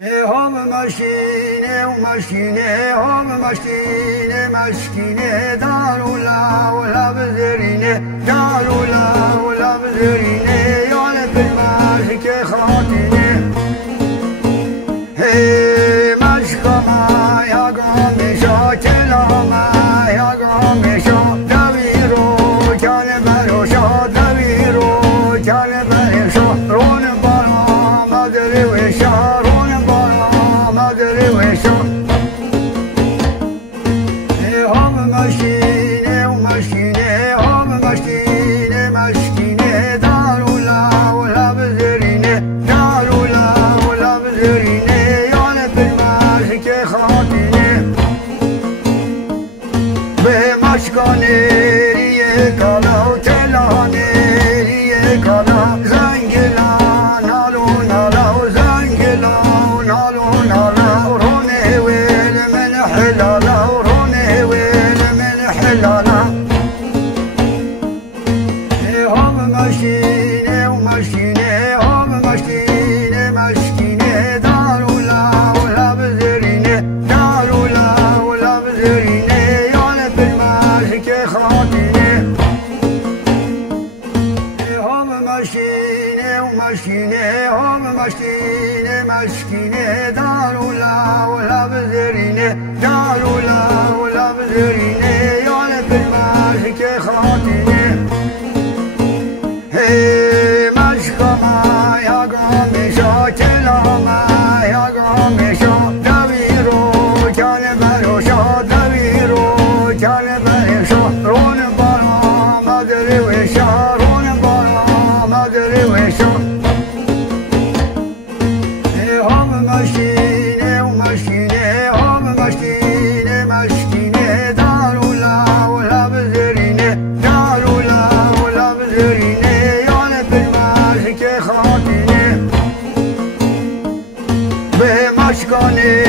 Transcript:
هم مشینه و مشینه هم مشینه مشکینه دارولا و لب زرینه دارولا و لب زرینه یال بالماش که خاطینه هی مشکما یا گامیشا کلاما یا گامیشا دویرو کان بروشا دویرو کان بروشا رون بالا مادری وشا مادری وشا هم مشینه و مشینه هم مشینه مشکینه دارولا و لب زرینه دارولا و لب زرینه یال بالماش که خاطینه به مشکانه ریه کالا و تلانه ریه کالا زنگلا نالو نالا و زنگلا نالو نالا رونه ویل من حلالا رونه ویل من حلالا هم مشینه و مشینه هم مشینه مشکینه دارولا و لب زرینه دارولا و لب زرینه یال بالماش که خاطینه هم مشینه و مشینه هم مشینه مشکینه دارولا و لب زرینه دارولا و لب زرینه یال بالماش که خاطینه هی مشکما یا گامیشا کلاما یا گامیشا دویرو کان بروشا دویرو کان بروشا رون بالا مادری وشا رون بالا مادری وشا هم مشینه و مشینه هم مشینه مشکینه دارولا و لب زرینه دارولا و لب زرینه یال بالماش که خاطینه به مشکانه